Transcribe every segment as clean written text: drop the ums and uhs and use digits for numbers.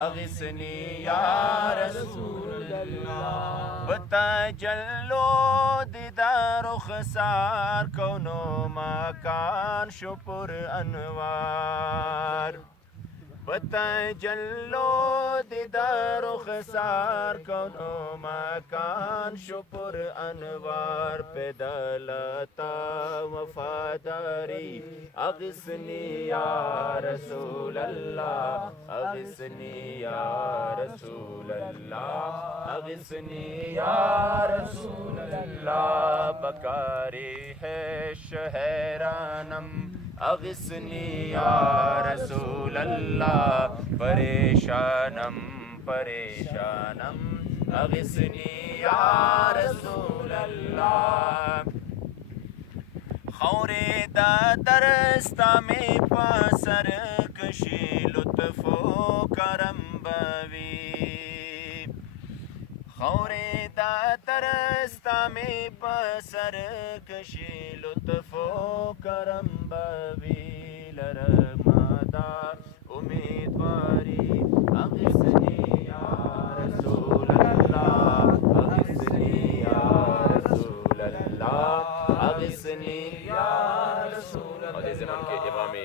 اغثنی یا رسول اللہ بتجلو دیدار رخسار کونو مکان شپر انوار بتجلو دیدار رخسار کونو مکان شپر انوار پیدلتا وفاداری اغثنی یا رسول اللہ اغثنی یا رسول اللہ اغثنی یا رسول اللہ بکاری ہے شہرانم اغثنی یا رسول اللہ پریشانم پریشانم اغثنی یا رسول اللہ خور دا درستا میں پسر کشی لطف و کرم بوی خور دا درستا میں پسر کشی لطف و کرم بوی لرمدار امیدواری اغثنی یا رسول اللہ اغثنی یا رسول اللہ اغثنی یا رسول اللہ اور زمان کے امام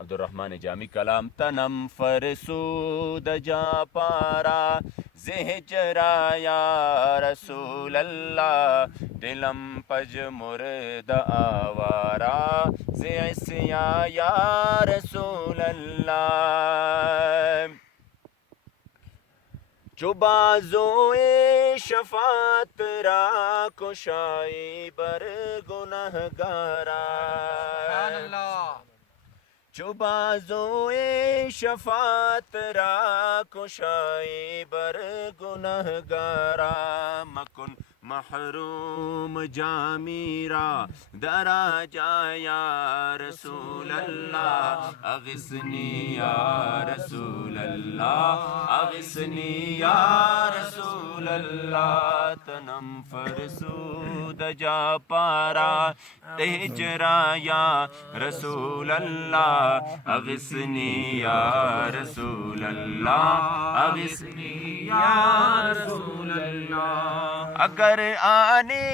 عبدالرحمن جامی کلام تنم فرسود جا پارا زہجرا یا رسول اللہ دلم پج مرد آوارا زیسیا یا رسول اللہ جو بازوئے شفاعت را کشائی بر گنہگارا جو بازوئے شفاعت را کشائی بر گنہگارا مکن محروم جامیرا درا جا یا رسول اللہ اغثنی یا رسول اللہ اغثنی یا رسول اللہ تنم فرسود جا پارا تہجرا یا رسول اللہ اغثنی یا رسول اللہ اغثنی یا رسول اللہ اگر آنے